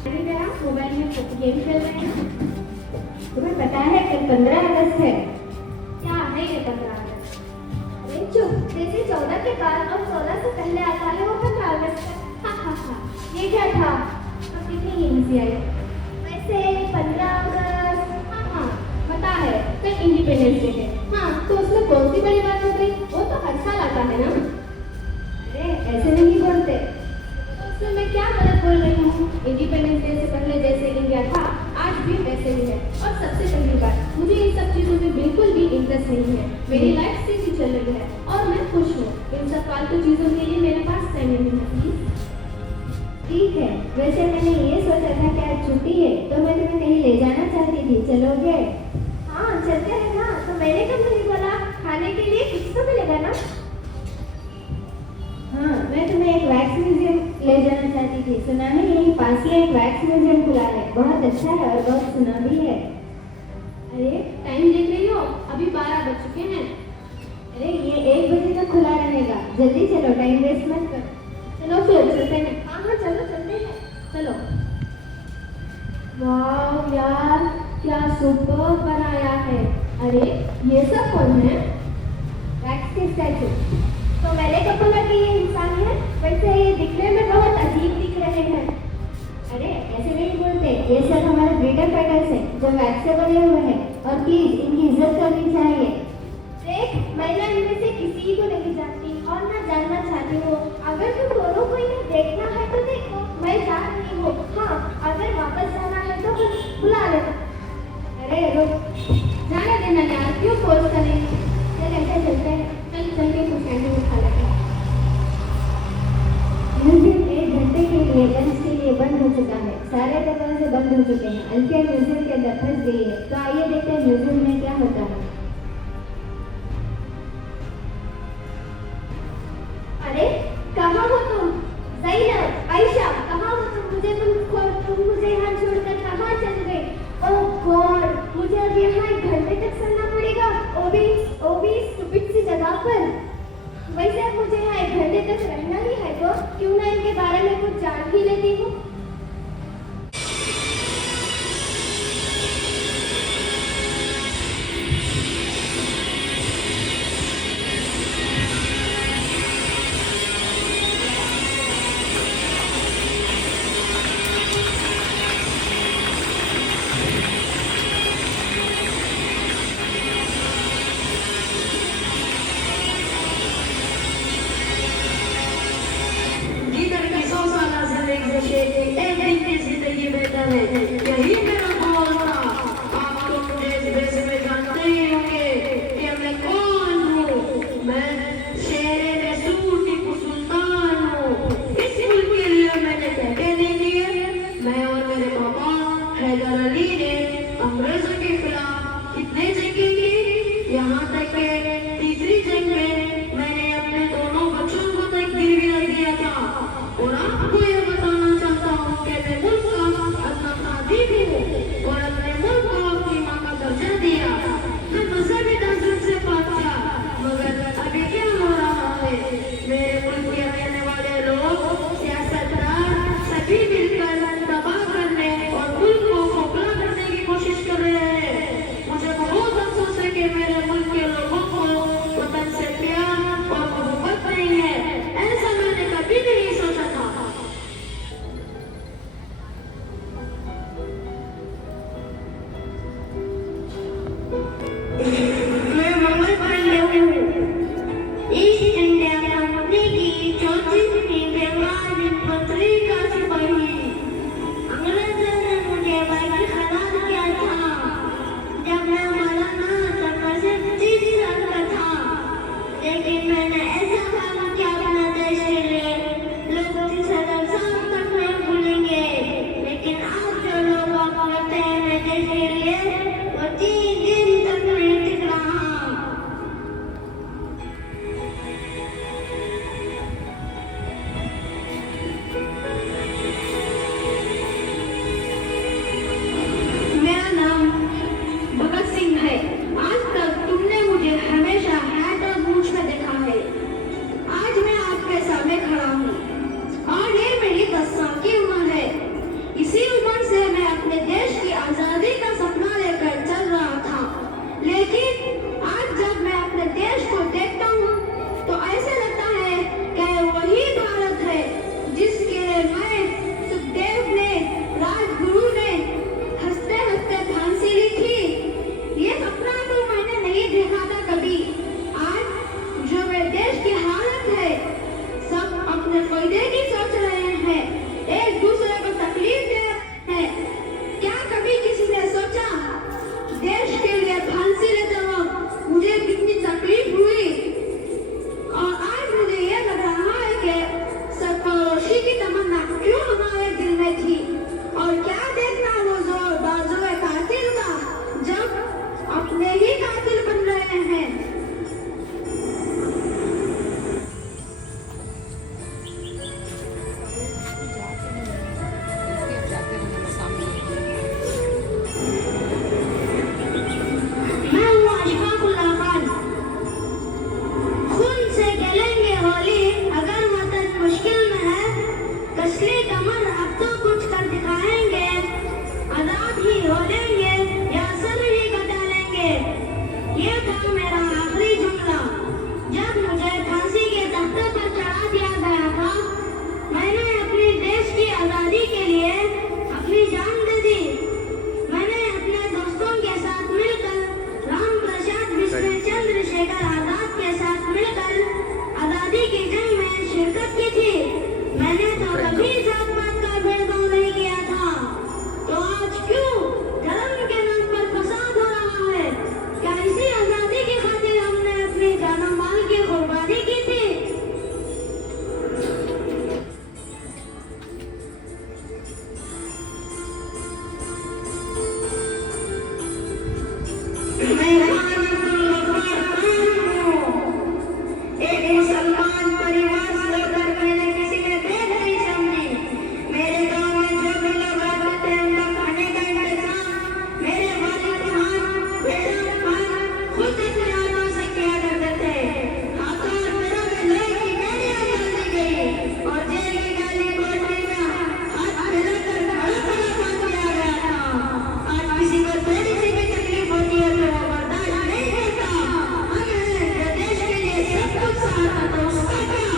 अभी मेरा मोबाइल में गेम खेल रहे हैं। तुम्हें पता है कल 15 अगस्त है? क्या है ये 15 अगस्त? अरे चुप, जैसे 14 के बाद और 14 से पहले आता है वो 15 अगस्त है। हा हा हा, ये क्या था? अब कितनी हंसी आई। वैसे 15 अगस्त हाँ, पता है कल इंडिपेंडेंस डे है। हाँ, तो उसमें कौन सी बड़ी बात हो गई? वो तो हर साल आता है ना। अरे ऐसे नहीं बोलते। तो उसमें मैं क्या गलत बोल रही हूँ? इंडिपेंडेंस डे से पहले जैसे इंडिया था आज भी वैसे ही है। और सबसे पहली बात, मुझे इन सब चीज़ों में बिल्कुल भी इंटरेस्ट नहीं है। मेरी लाइफ सीधी चल रही है और मैं खुश हूँ। इन सब फालतू चीज़ों के लिए मेरे पास टाइम नहीं है। ठीक है, वैसे मैंने ये सोचा था कि आज छुट्टी है तो मैं तुम्हें कहीं ले जाना चाहती थी, चलोगे? हाँ चलते हैं ना। तो मैंने कब नहीं बोला? खाने के लिए कुछ तो मिलेगा ना। हाँ, मैं तुम्हें एक वैक्स म्यूजियम ले जाना चाहती थी। सुना है यहीं पास ही एक वैक्स म्यूजियम खुला है, बहुत अच्छा है और बहुत सुना भी है। अरे टाइम देख रही हो? अभी 12 बज चुके हैं। अरे ये 1 बजे तक खुला रहेगा, जल्दी चलो, टाइम वेस्ट मत करो। चलो फिर चलते हैं। हाँ हाँ चलो चलते हैं। चलो। वाह यार, क्या सुपर बनाया है। अरे ये सब कौन है? वैक्स के स्टैचू। तो मैंने कब बोला कि ये इंसान है? वैसे ये दिखने में बहुत अजीब दिख रहे हैं। अरे ऐसे नहीं बोलते, ये सब हमारे फ्रीडम फाइटर्स हैं जो वैक्स से बने हुए हैं और प्लीज इनकी इज्जत करनी चाहिए। देख, मैं ना इनमें से किसी को नहीं जानती और ना जानना चाहती हूँ। अगर तुम दोनों को इन्हें देखना है तो देखो, मैं जा रही हूँ। हाँ, अगर वापस जाना है तो बुला लेना। अरे रुक, जाने देना यार, क्यों फोर्स करें? चल ऐसे चलते हैं। चल चल के कुछ कैंटीन में खा लेते हैं। म्यूजियम 1 घंटे के लिए लंच के लिए बंद हो चुका है, सारे दरवाजे बंद हो चुके हैं। अल्फिया म्यूजियम के अंदर फंस गई है, तो आइए देखते हैं म्यूजियम में क्या होता है। अरे कहाँ हो तुम? ज़ैनब, आयशा, कहाँ हो तुम? तुम मुझे यहाँ छोड़कर कहाँ चल गए? ओह गॉड, मुझे अब यहाँ 1 घंटे तक सोना पड़ेगा, वो भी स्टूपिड सी जगह पर। वैसे अब मुझे यहाँ 1 घंटे तक रहना ही है तो क्यों ना इनके बारे में कुछ जान ही लेती हूँ। जिधर की 100 साल जिंदगी से एक दिन की जिंदगी बेहतर है, यही मेरा गोल था। आप तो मुझे इस देश में जानते ही होंगे कि मैं कौन हूँ। मैं शेरे रसूल टीपू सुल्तान हूँ। इस मुल्क के लिए मैंने क्या नहीं किए। मैं और मेरे पापा हैदर अली ने अंग्रेजों के खिलाफ कितने जंगें की, यहाँ तक के तीसरी जंग में मैंने अपने दोनों बच्चों को तक गिरवी दिया था। और आपको ये बताना चाहता हूँ कि मैं मुल्क का अपना ने, मैं, सुखदेव ने, राजगुरु ने हंसते हंसते फांसी ली थी। ये सपना तो मैंने नहीं देखा था कभी। आज जो मेरे देश की हालत है, सब अपने फायदे की सोच रहे हैं, एक दूसरे को तकलीफ दे रहे हैं। क्या कभी किसी ने सोचा देश के लिए फांसी लेते वक्त मुझे कितनी तकलीफ हुई? और आज मुझे ये लग रहा है कि सरफरोशी की तमन्ना क्यों हमारे दिल में थी। और क्या देखना वो जोर बाजुए कातिल का, जब अपने ही कातिल बन रहे हैं। मैं हूँ अशफाकुल्लाह खान। खून से खेलेंगे होली अगर वतन मुश्किल में है, कसली कमर अब तो कुछ कर दिखाएंगे। आजाद ही हो लेंगे या सर ही कटा लेंगे, ये था मेरा आखिरी जुमला जब मुझे फांसी के तख्ते पर चढ़ा दिया गया था। मैंने अपने देश की आजादी के लिए अपनी जान दे दी। मैंने अपने दोस्तों के साथ मिलकर राम प्रसाद विष्णु चंद्रशेखर आजाद के साथ मिलकर आजादी की जंग में शिरकत की थी। मैंने तो कभी जात पात का भेदभाव नहीं किया था। तो आज क्यों धर्म के नाम पर फसाद हो रहा है? क्या इसी आजादी की खातिर हमने अपनी जान माल की कुर्बानी की थी? मैं खान अब्दुल गफ्फार खान हूँ। एक मुसलमान परिवार से होकर मैंने किसी में भेद नहीं समझी। मेरे गांव में जो भी लोग आते थे उनका खाने का इंतजाम मेरे वालिद खान, बेगम खान खुद अपने हाथों से किया करते थे। हाथों और पैरों में लोहे की बेड़ियां डाल दी गई और जेल की काली कोठरी में हाथ फैलाकर खड़ा खड़ा बांध दिया गया था। आज किसी को थोड़ी सी भी तकलीफ होती है तो वो बर्दाश्त नहीं करता। हमें जो देश के लिए सब कुछ सहा तो उसका क्या?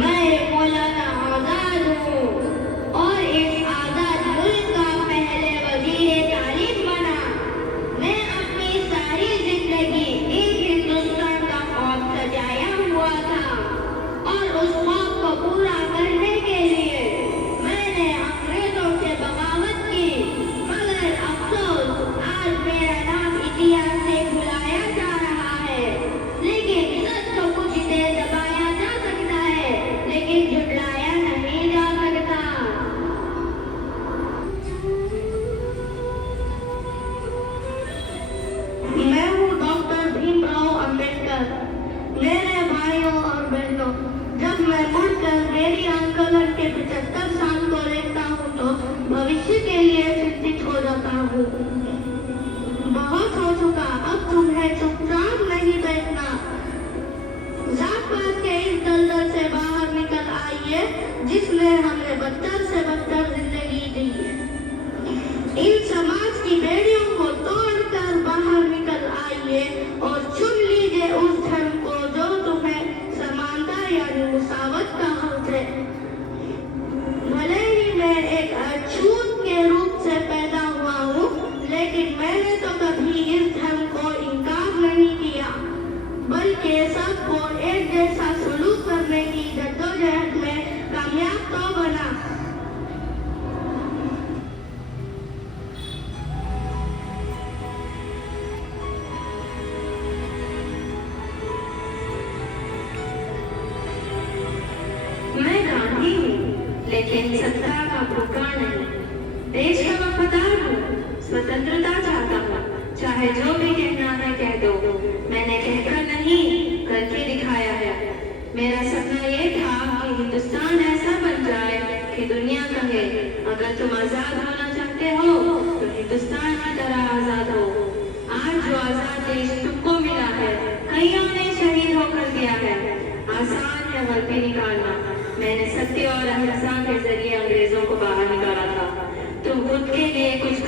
मैं मौलाना आजाद हूँ और इस आजाद मुल्क का पहले वजीर तालीम बना। मैं अपनी सारी जिंदगी एक हिंदुस्तान का ख्वाब सजाया हुआ था और उस ख्वाब को पूरा करने के लिए मैंने अंग्रेजों से बगावत की। मगर अफसोस आज मेरा नाम इतिहास से भुलाया जा रहा है। लेकिन सच तो कुछ देर दबाया जा सकता है, लेकिन झुटलाया नहीं जा सकता। मैं हूँ डॉक्टर भीमराव अंबेडकर। मेरे भाइयों और बहनों, जब मैं मुड़कर मेरी आंदोलन के 75 साल को देखता हूँ तो भविष्य के लिए चिंतित हो जाता हूँ। बहुत हो चुका, अब तुम्हें चुपचाप नहीं बैठना। जात पात के इस दलदल से बाहर निकल आइए जिसने हमें बदतर से बदतर जिंदगी दी है। इन समाज की बेड़ियों को तोड़कर बाहर निकल आइए और चुन लीजिए उस धर्म को जो तुम्हें समानता यानी मुसावत का हक है। भले ही मैं एक अछूत के रूप से पैदा हुआ हूँ, लेकिन मैंने तो कभी इस धर्म को इनकार नहीं किया, बल्कि सबको एक जैसा सलूक करने की जद्दोजहद में कामयाब तो बना। मैं गांधी हूँ, लेकिन सत्ता का भूखा नहीं। देश का वफादार हूँ, स्वतंत्रता चाहता हूँ, चाहे जो भी कहना है कह दो। मैंने कहकर नहीं करके दिखाया है। मेरा सपना ये था कि हिंदुस्तान ऐसा बन जाए कि दुनिया कहे अगर तुम आजाद होना चाहते हो तो हिंदुस्तान की तरह आजाद हो। आज जो आजाद देश तुमको मिला है, कईयों ने शहीद होकर दिया है। आसान है वर्दी निकालना। मैंने सत्य और अहिंसा के जरिए अंग्रेजों को बाहर निकाला था। तुम खुद के लिए कुछ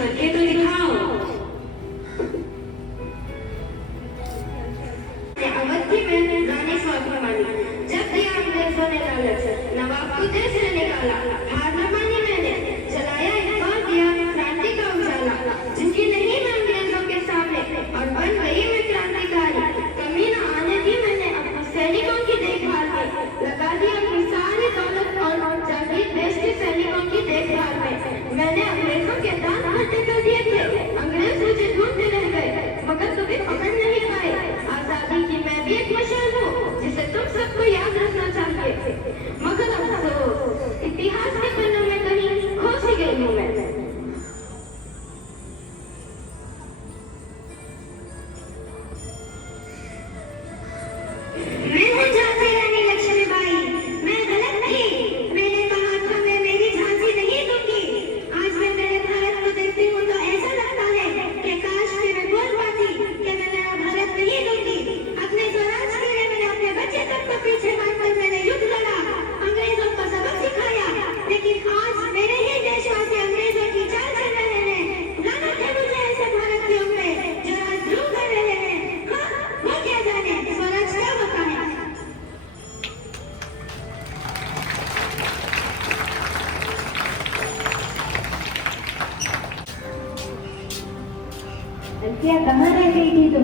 अल्फिया कहाँ रह गई थी तुम?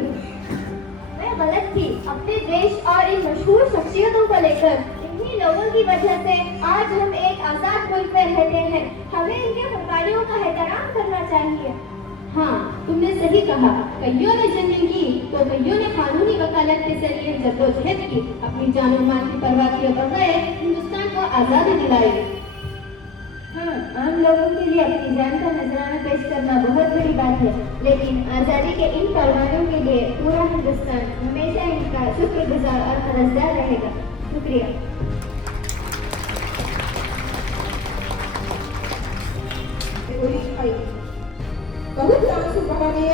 मैं गलत थी अपने देश और इन मशहूर शख्सियतों को लेकर। इन्हीं लोगों की वजह से आज हम एक आजाद मुल्क में रहते हैं। हमें इनके कुर्बानियों का एहतराम करना चाहिए। हाँ, तुमने सही कहा। कईयों ने जंग की तो कईयों ने कानूनी वकालत के जरिए जद्दोजहद की, अपनी जान और माल की परवाह किए बगैर हिंदुस्तान को आजादी दिलाई। हाँ, आम लोगों के लिए अपनी जान का नजराना पेश करना बहुत बड़ी बात है, लेकिन आजादी के इन परवानों के लिए पूरा हिंदुस्तान हमेशा इनका शुक्रगुजार और कर्जदार रहेगा। शुक्रिया। बहुत आंसू बहाने